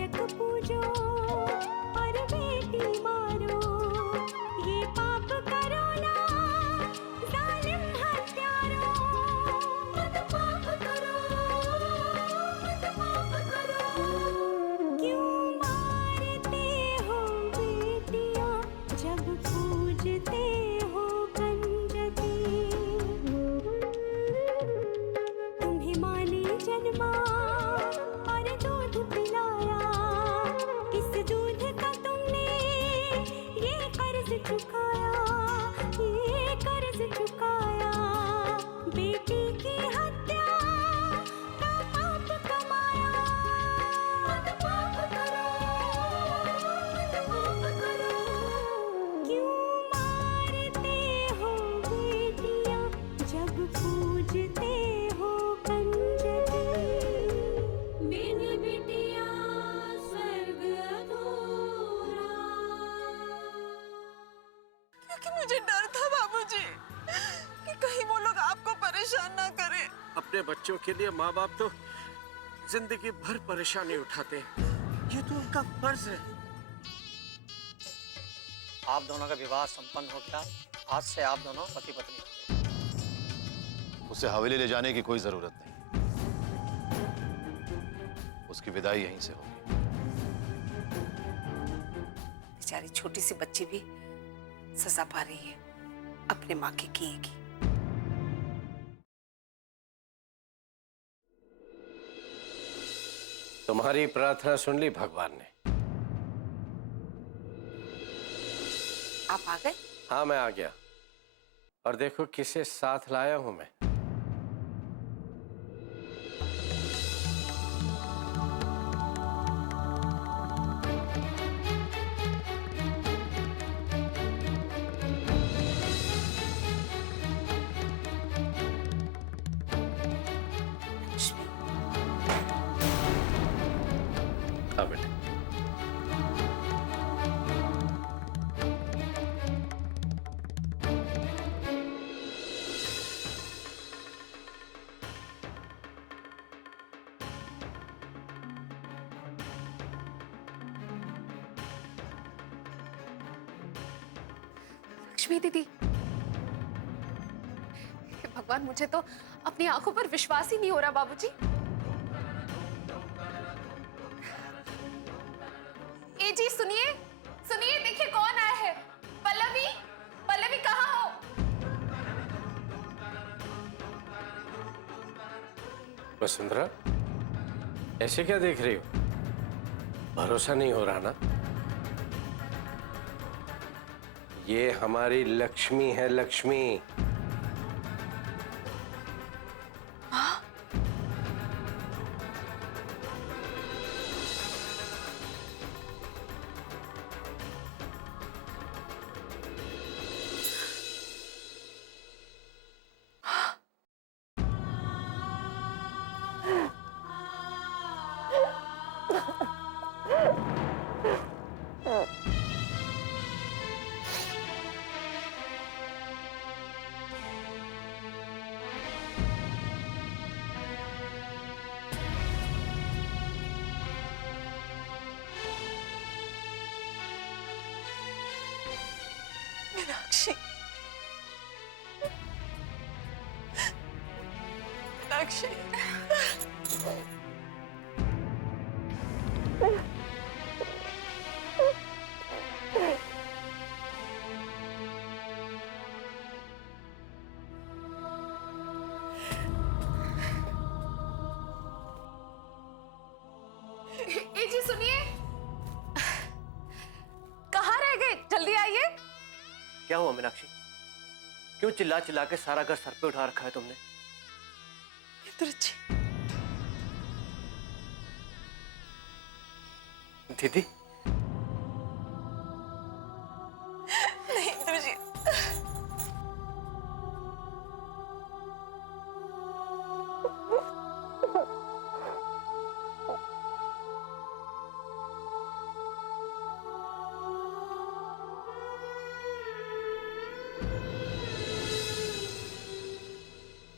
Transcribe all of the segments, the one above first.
कीचक पूजो और बेटी मारो, ये पाप करो ना जालिम हत्यारो। मत पाप करो, मत पाप करो। क्यों मारते हो बेटियां जब पूजते हो कंजकी। तुम्हें माँ ने जन्मा और दूध पिलाया, इस दूध का तुमने ये कर्ज चुकाया, ये कर्ज चुकाया। बेटी की हत्या का पाप कमाया। मत पाप करो, मत पाप करो। क्यों मारते हो बेटियां जब पूजते हो कंजकी। बिन बिटिया स्वर्ग अधूरा। क्योंकि मुझे डर था बाबूजी कि कहीं वो लोग आपको परेशान ना करें। अपने बच्चों के लिए माँ बाप तो जिंदगी भर परेशानी उठाते हैं, ये तो उनका फर्ज है। आप दोनों का विवाह संपन्न हो गया। आज से आप दोनों पति पत्नी हो गए। उसे हवेली ले जाने की कोई जरूरत नहीं, उसकी विदाई यहीं से होगी। बेचारी छोटी सी बच्ची भी सजा पा रही है अपने माँ के किए की। तुम्हारी प्रार्थना सुन ली भगवान ने। आप आ गए? हाँ मैं आ गया, और देखो किसे साथ लाया हूं मैं। लक्ष्मी, हाँ बेटे। लक्ष्मी दीदी, हे भगवान, मुझे तो अपनी आंखों पर विश्वास ही नहीं हो रहा बाबूजी। ए जी सुनिए, सुनिए, देखिए कौन आया है। पल्लवी, पल्लवी कहाँ हो? वसुंधरा, ऐसे क्या देख रही हो? भरोसा नहीं हो रहा ना? ये हमारी लक्ष्मी है, लक्ष्मी। मीनाक्षी, मीनाक्षी। ए जी सुनिए, कहाँ रह गए? जल्दी आइए। क्या हुआ मीनाक्षी? क्यों चिल्ला चिल्ला के सारा घर सर पे उठा रखा है तुमने? इंद्र जी, दीदी, नहीं इंद्र जी।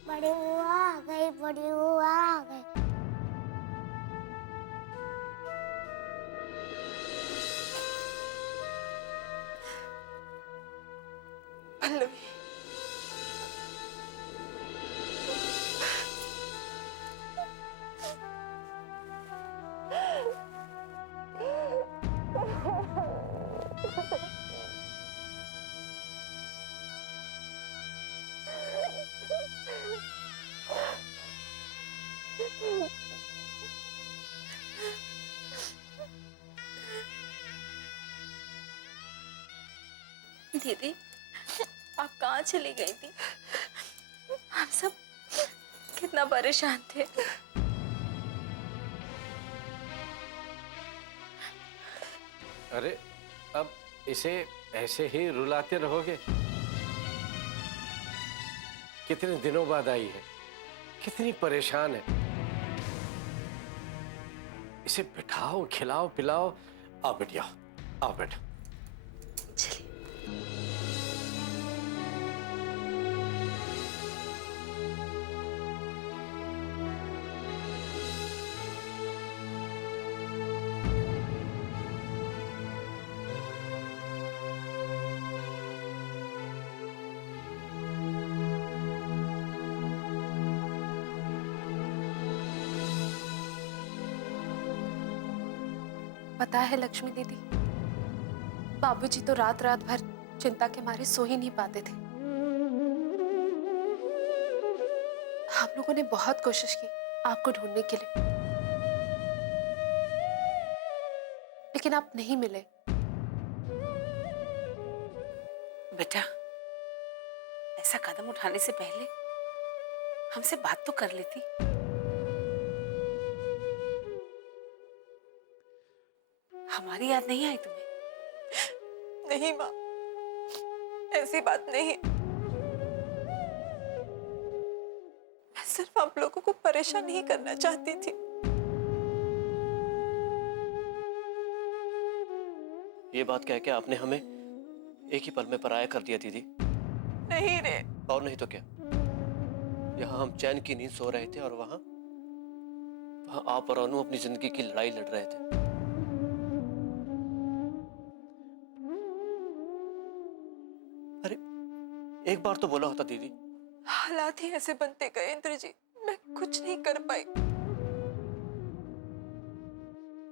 बड़ी बुआ आ गई, बड़ी बुआ आ गई। पल्लवी, दीदी आप कहाँ चली गई थी? हम सब कितना परेशान थे। अरे अब इसे ऐसे ही रुलाते रहोगे? कितने दिनों बाद आई है, कितनी परेशान है। इसे बिठाओ, खिलाओ पिलाओ। आओ बेटिया, आओ बेटा। चलिए। पता है लक्ष्मी दीदी, बाबूजी तो रात रात भर चिंता के मारे सो ही नहीं पाते थे। हम लोगों ने बहुत कोशिश की आपको ढूंढने के लिए, लेकिन आप नहीं मिले। बेटा, ऐसा कदम उठाने से पहले हमसे बात तो कर लेती। हमारी याद नहीं आई तुम्हें? नहीं माँ, ऐसी बात नहीं। मैं सिर्फ आप लोगों को परेशान नहीं करना चाहती थी। ये बात कह के आपने हमें एक ही पल में पराया कर दिया दीदी। नहीं रे, और नहीं तो क्या, यहाँ हम चैन की नींद सो रहे थे और वहां आप और अनु अपनी जिंदगी की लड़ाई लड़ रहे थे। अरे एक बार तो बोला होता दीदी। हालात ही ऐसे बनते गए इंद्रजीत, मैं कुछ नहीं कर पाई।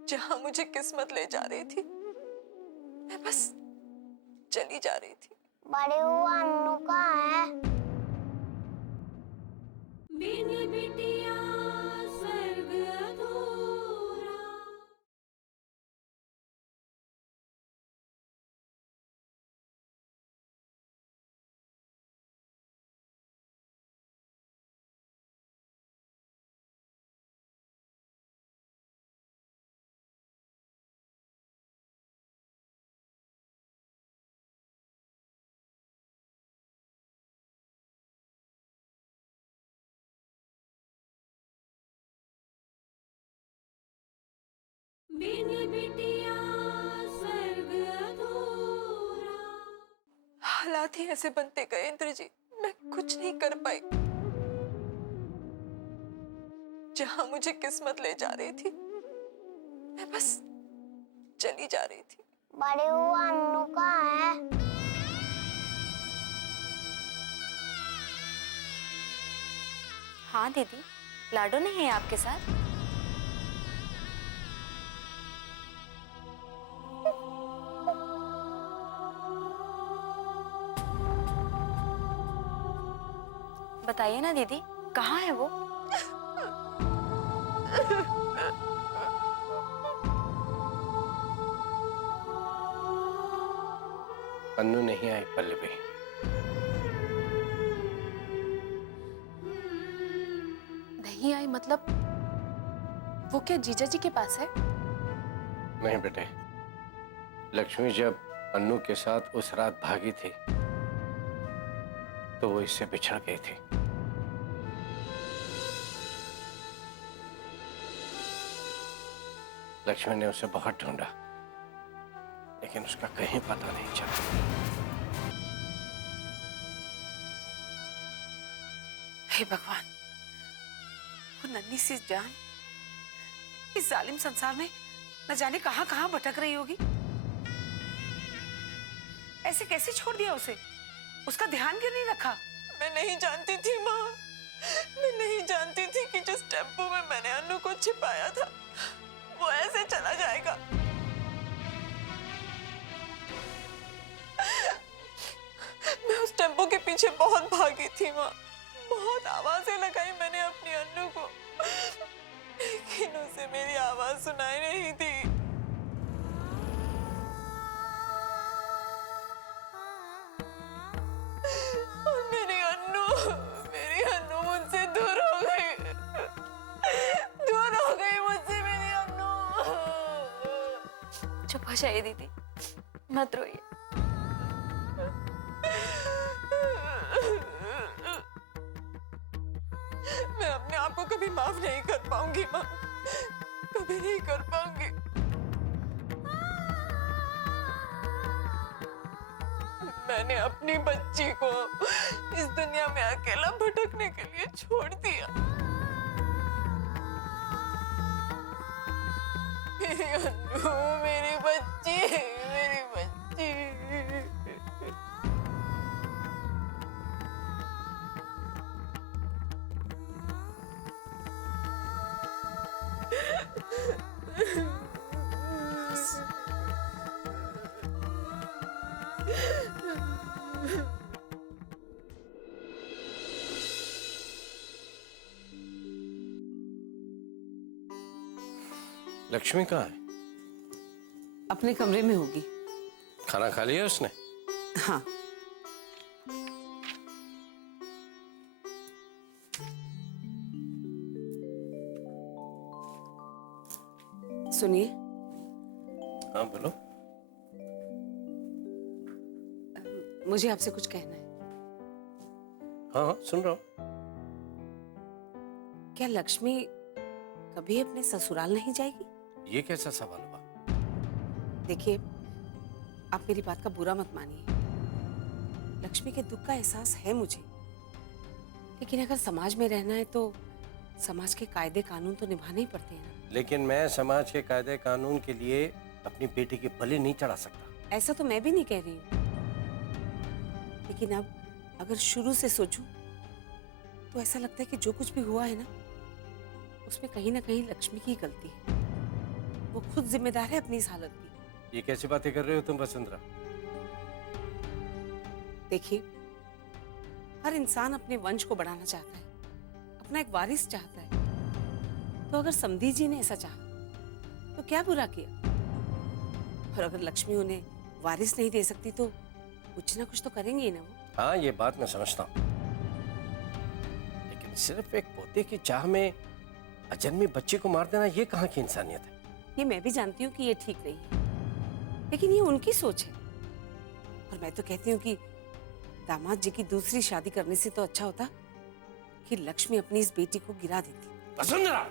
जहां मुझे किस्मत ले जा रही थी, मैं बस चली जा रही थी। बड़े हुआ अन्नू कहाँ है? बिन बिटिया स्वर्ग अधूरा। बिन बिटिया स्वर्ग अधूरा। हालात ही ऐसे बनते गए इंद्रजीत, मैं कुछ नहीं कर पाई। जहां मुझे किस्मत ले जा रही थी, मैं बस चली जा रही थी। बड़े हुआ अन्नू कहाँ है? हाँ दीदी, लाडो नहीं है आपके साथ? बताइए ना दीदी, कहाँ है वो? अन्नू नहीं आई पल्लवी। नहीं आई मतलब? वो क्या जीजा जी के पास है? नहीं बेटे, लक्ष्मी जब अन्नू के साथ उस रात भागी थी तो वो इससे बिछड़ गई थी। लक्ष्मी ने उसे बहुत ढूंढा, लेकिन उसका कहीं पता नहीं चला। हे भगवान, वो नन्ही सी जान इस जालिम संसार में न जाने कहां कहां भटक रही होगी। ऐसे कैसे छोड़ दिया उसे? उसका ध्यान क्यों नहीं रखा? मैं नहीं जानती थी माँ, मैं नहीं जानती थी कि जिस टेम्पो में मैंने अन्नू को छिपाया था वो ऐसे चला जाएगा। मैं उस टेम्पो के पीछे बहुत भागी थी माँ, बहुत आवाजें लगाई मैंने अपनी अन्नू को, लेकिन उसे मेरी आवाज सुनाई नहीं दी। और मेरी अन्नू मुझसे दूर हो गई, दूर हो गई मुझसे मेरी अन्नू। चुप हो जाइए दीदी, मत रोइए। मैं अपने आप को कभी माफ नहीं कर पाऊंगी माँ, कभी नहीं कर पाऊंगी। मैंने अपनी बच्ची को इस दुनिया में अकेला भटकने के लिए छोड़ दिया। मेरी अन्नू, मेरी बच्ची, मेरी बच्ची। लक्ष्मी कहाँ है? अपने कमरे में होगी। खाना खा लिया उसने? हाँ। सुनिए। हाँ बोलो। मुझे आपसे कुछ कहना है। हाँ हाँ सुन रहा हूँ। क्या लक्ष्मी कभी अपने ससुराल नहीं जाएगी? ये कैसा सवाल हुआ? देखिए, आप मेरी बात का बुरा मत मानिए। लक्ष्मी के दुख का एहसास है मुझे, लेकिन अगर समाज में रहना है तो समाज के कायदे कानून तो निभाने ही पड़ते हैं ना। लेकिन मैं समाज के कायदे कानून के लिए अपनी बेटी की बलि नहीं चढ़ा सकता। ऐसा तो मैं भी नहीं कह रही हूँ, लेकिन अब अगर शुरू से सोचूं तो ऐसा लगता है कि जो कुछ भी हुआ है ना, उसमें कहीं ना कहीं लक्ष्मी की गलती है। वो खुद जिम्मेदार है अपनी इस हालत की। ये कैसी बातें कर रहे हो तुम वसुंधरा? देखिए, हर इंसान अपने वंश को बढ़ाना चाहता है, अपना एक वारिस चाहता है। तो अगर समधी जी ने ऐसा चाहा तो क्या बुरा किया? और अगर लक्ष्मी उन्हें वारिस नहीं दे सकती तो कुछ ना कुछ तो करेंगे ही ना वो। हाँ ये बात मैं समझता हूँ, लेकिन सिर्फ एक पोते की चाह में अजन्मी बच्चे को मार देना ये कहाँ की इंसानियत है? ये मैं भी जानती हूँ कि ये ठीक नहीं है, लेकिन ये उनकी सोच है। और मैं तो कहती हूँ कि दामाद जी की दूसरी शादी करने से तो अच्छा होता कि लक्ष्मी अपनी इस बेटी को गिरा देती। वसुंधरा,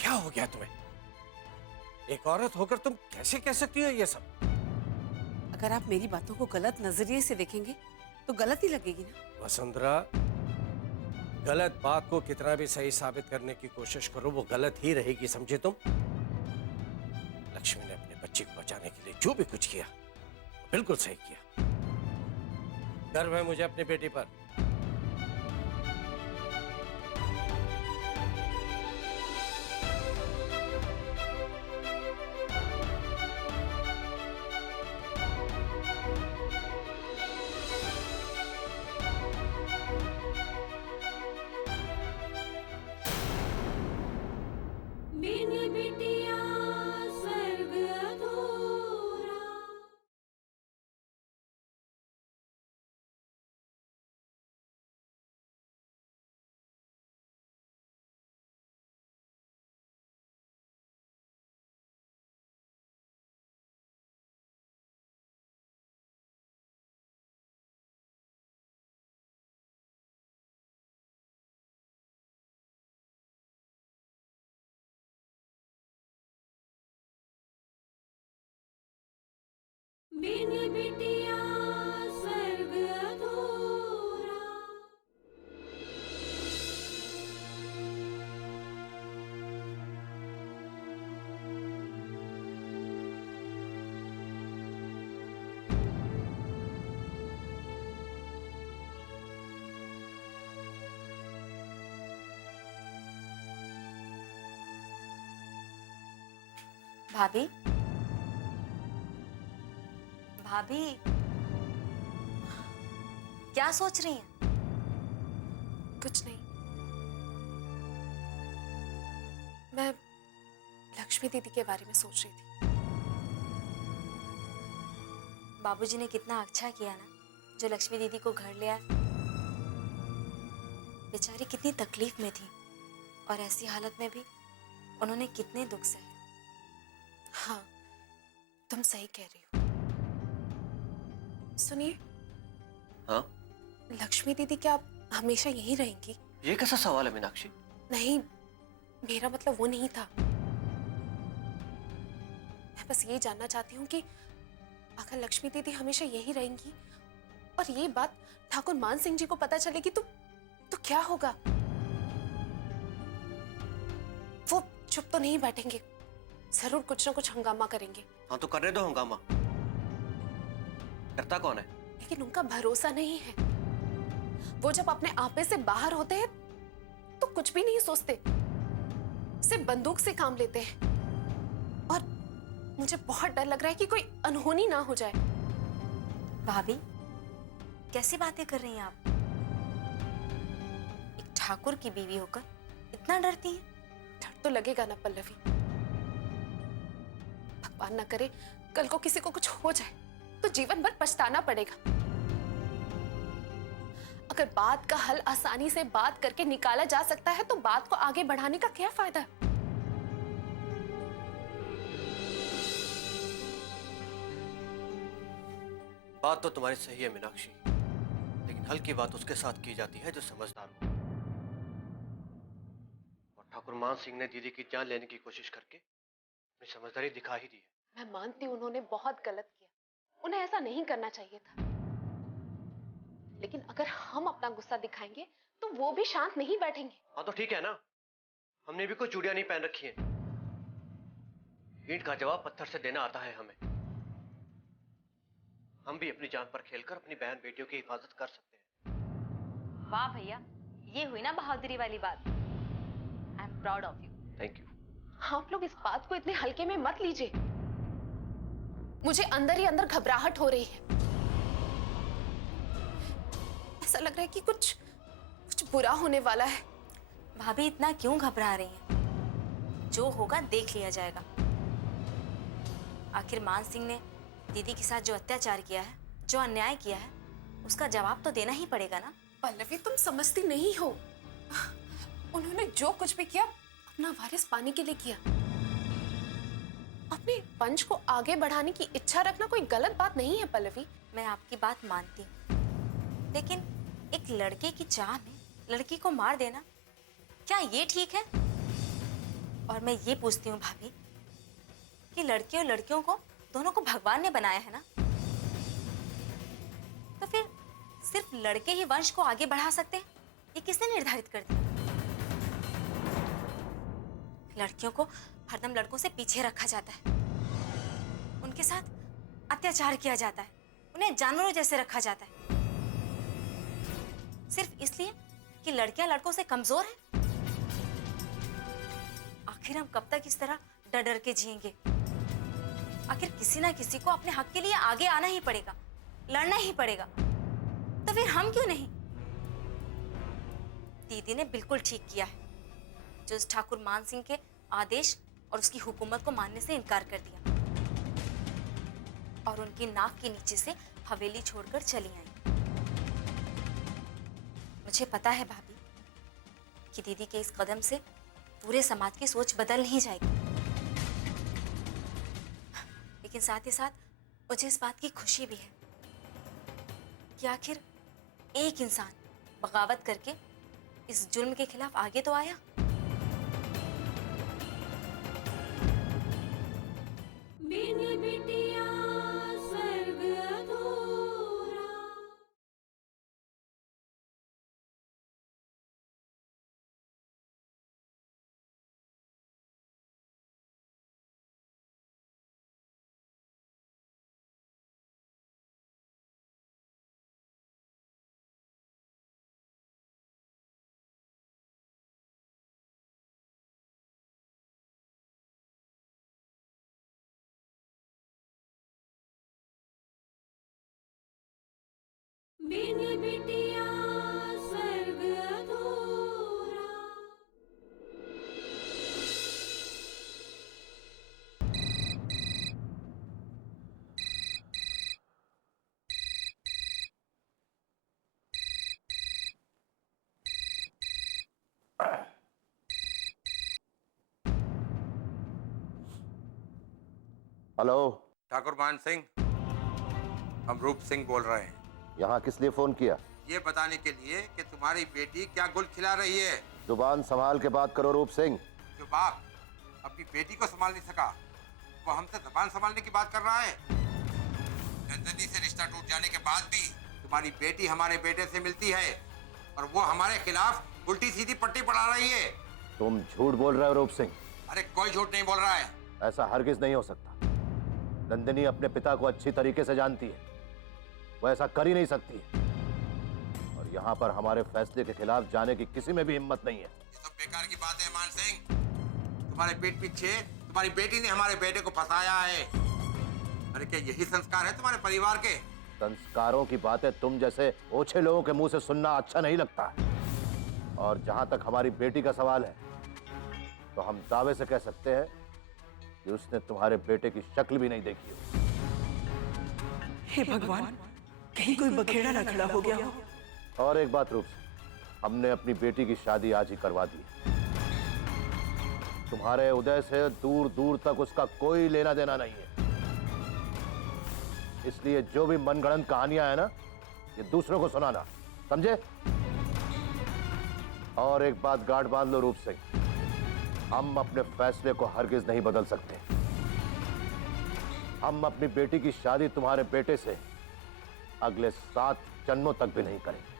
क्या हो गया तुम्हें? एक औरत होकर तुम कैसे कह सकती हो ये सब? अगर आप मेरी बातों को गलत नजरिए से देखेंगे तो गलत ही लगेगी ना। वसुंधरा, गलत बात को कितना भी सही साबित करने की कोशिश करो वो गलत ही रहेगी, समझे तुम? लक्ष्मी ने अपने बच्चे को बचाने के लिए जो भी कुछ किया बिल्कुल सही किया। गर्व है मुझे अपनी बेटी पर। बिन बिटिया स्वर्ग अधूरा। बिन बिटिया स्वर्ग अधूरा। भाभी, भाभी, क्या सोच रही हैं? कुछ नहीं। मैं लक्ष्मी दीदी के बारे में सोच रही थी। बाबूजी ने कितना अच्छा किया ना, जो लक्ष्मी दीदी को घर ले आए। बेचारी कितनी तकलीफ में थी और ऐसी हालत में भी उन्होंने कितने दुख सहे। हाँ, तुम सही कह रही हो। सुनिए, हाँ, लक्ष्मी दीदी क्या हमेशा यहीं रहेंगी? ये कैसा सवाल है मीनाक्षी? नहीं, मेरा मतलब वो नहीं था। मैं बस ये जानना चाहती हूँ कि अगर लक्ष्मी दीदी हमेशा यहीं रहेंगी और ये बात ठाकुर मान सिंह जी को पता चलेगी तो क्या होगा? वो चुप तो नहीं बैठेंगे, जरूर कुछ ना कुछ हंगामा करेंगे। हाँ तो करने दो हंगामा। डरता कौन है? लेकिन उनका भरोसा नहीं है। वो जब अपने आपे से बाहर होते हैं तो कुछ भी नहीं सोचते, सिर्फ बंदूक से काम लेते हैं। और मुझे बहुत डर लग रहा है कि कोई अनहोनी ना हो जाए। भाभी, कैसी बातें कर रही हैं आप? एक ठाकुर की बीवी होकर इतना डरती हैं? डर तो लगेगा ना पल्लवी। भगवान ना करे कल को किसी को कुछ हो जाए तो जीवन भर पछताना पड़ेगा। अगर बात का हल आसानी से बात करके निकाला जा सकता है तो बात को आगे बढ़ाने का क्या फायदा? बात तो तुम्हारी सही है मीनाक्षी, लेकिन हल की बात उसके साथ की जाती है जो समझदार हो। और ठाकुर मान सिंह ने दीदी की जान लेने की कोशिश करके अपनी समझदारी दिखा ही दी है। मैं मानती हूँ उन्होंने बहुत गलत किया, उन्हें ऐसा नहीं करना चाहिए था। लेकिन अगर हम अपना गुस्सा दिखाएंगे तो वो भी शांत नहीं बैठेंगे। हाँ तो ठीक है ना, हमने भी कोई चूड़ियां नहीं पहन रखी है। ईंट का जवाब पत्थर से देना आता है हमें। हम भी अपनी जान पर खेलकर अपनी बहन बेटियों की हिफाजत कर सकते हैं। वाह भैया, ये हुई ना बहादुरी वाली बात। I am proud of you. Thank you. आप लोग इस बात को इतने हल्के में मत लीजिए। मुझे अंदर ही अंदर घबराहट हो रही है। ऐसा लग रहा है कि कुछ बुरा होने वाला है। भाभी, इतना क्यों घबरा रही हैं? जो होगा देख लिया जाएगा। आखिर मान सिंह ने दीदी के साथ जो अत्याचार किया है, जो अन्याय किया है, उसका जवाब तो देना ही पड़ेगा ना। पल्लवी, तुम समझती नहीं हो। उन्होंने जो कुछ भी किया अपना वारिस पाने के लिए किया। अपने वंश को आगे बढ़ाने की इच्छा रखना कोई गलत बात नहीं है पल्लवी। मैं आपकी बात मानती हूँ, लेकिन एक लड़के की चाह में लड़की को मार देना, क्या ये ठीक है? और मैं ये पूछती हूँ भाभी कि लड़के और लड़कियों को दोनों को भगवान ने बनाया है ना, तो फिर सिर्फ लड़के ही वंश को आगे बढ़ा सकते हैं, ये किसने निर्धारित कर दिया? लड़कियों को हरदम लड़कों से पीछे रखा जाता है, उनके साथ अत्याचार किया जाता है, उन्हें जानवरों जैसे रखा जाता है, सिर्फ इसलिए कि लड़कियां लड़कों से कमजोर हैं। आखिर हम कब तक इस तरह डर डर के जिएंगे? आखिर किसी ना किसी को अपने हक के लिए आगे आना ही पड़ेगा, लड़ना ही पड़ेगा। तो फिर हम क्यों नहीं? दीदी ने बिल्कुल ठीक किया है जो इस ठाकुर मान सिंह के आदेश और उसकी हुकूमत को मानने से इनकार कर दिया और उनकी नाक के नीचे से हवेली छोड़कर चली आई। मुझे पता है भाभी कि दीदी के इस कदम से पूरे समाज की सोच बदल नहीं जाएगी, लेकिन साथ ही साथ मुझे इस बात की खुशी भी है कि आखिर एक इंसान बगावत करके इस जुल्म के खिलाफ आगे तो आया। बिन बिटिया स्वर्ग अधूरा। हेलो। ठाकुर मान सिंह, हम रूप सिंह बोल रहे हैं। यहाँ किस लिए फोन किया? ये बताने के लिए कि तुम्हारी बेटी क्या गुल खिला रही है। जुबान संभाल के बात करो रूप सिंह। जो बाप अपनी बेटी को संभाल नहीं सका, वो हमसे जबान संभालने की बात कर रहा है। नंदनी से रिश्ता टूट जाने के बाद भी तुम्हारी बेटी हमारे बेटे से मिलती है और वो हमारे खिलाफ उल्टी सीधी पट्टी पढ़ा रही है। तुम झूठ बोल रहे हो रूप सिंह। अरे कोई झूठ नहीं बोल रहा है। ऐसा हरगिज नहीं हो सकता। नंदिनी अपने पिता को अच्छी तरीके से जानती है, वो ऐसा कर ही नहीं सकती है। और यहाँ पर हमारे फैसले के खिलाफ जाने की किसी में भी हिम्मत नहीं है। ये सब बेकार की बात है मान सिंह। तुम्हारे पीठ पीछे तुम्हारी बेटी ने हमारे बेटे को फंसाया है। अरे क्या यही संस्कार है तुम्हारे परिवार के? संस्कारों की बातें तुम जैसे ओछे लोगों के मुंह से सुनना अच्छा नहीं लगता है। और जहां तक हमारी बेटी का सवाल है, तो हम दावे से कह सकते हैं कि उसने तुम्हारे बेटे की शक्ल भी नहीं देखी हो। हे भगवान, कहीं कोई बखेड़ा ना खड़ा हो गया हो। और एक बात रूप से, हमने अपनी बेटी की शादी आज ही करवा दी। तुम्हारे उदय से दूर दूर तक उसका कोई लेना देना नहीं है। इसलिए जो भी मनगढ़ंत कहानियां हैं ना, ये दूसरों को सुनाना, समझे? और एक बात गांठ बांध लो रूप सिंह, हम अपने फैसले को हरगिज नहीं बदल सकते। हम अपनी बेटी की शादी तुम्हारे बेटे से अगले 7 जन्मों तक भी नहीं करेंगे।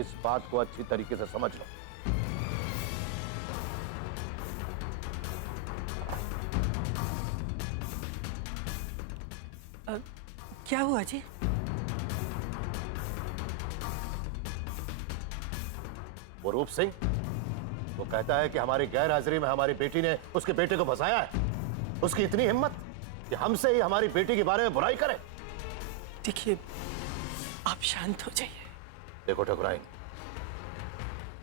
इस बात को अच्छी तरीके से समझ लो। क्या हुआ जी? वो रूप सिंह, वो कहता है कि हमारी गैर हाजिरी में हमारी बेटी ने उसके बेटे को फंसाया है। उसकी इतनी हिम्मत कि हमसे ही हमारी बेटी के बारे में बुराई करे। देखिए, आप शांत हो जाइए। देखो ठकुराइन,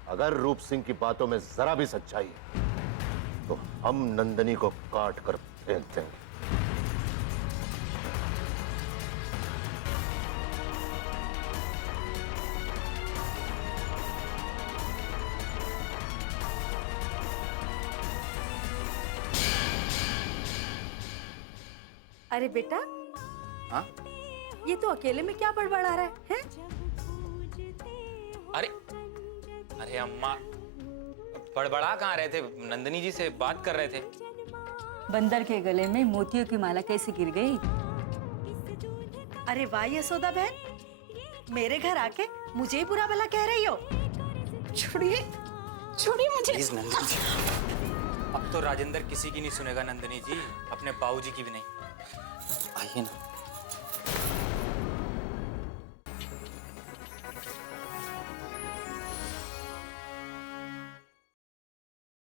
अगर रूप सिंह की बातों में जरा भी सच्चाई है, तो हम नंदनी को काट कर फेंक देंगे। अरे बेटा, हाँ? ये तो अकेले में क्या बड़बड़ा रहा है? अरे अरे अम्मा, बड़बड़ा कहाँ रहे थे? नंदिनी जी से बात कर रहे थे। बंदर के गले में मोतियों की माला कैसे गिर गई? अरे वाह यशोदा बहन, मेरे घर आके मुझे ही बुरा भला कह रही हो। छोड़िए, छोड़िए मुझे। प्लीज नंदिनी जी, अब तो राजेंद्र किसी की नहीं सुनेगा नंदिनी जी, अपने बाबूजी की भी नहीं। आइए ना।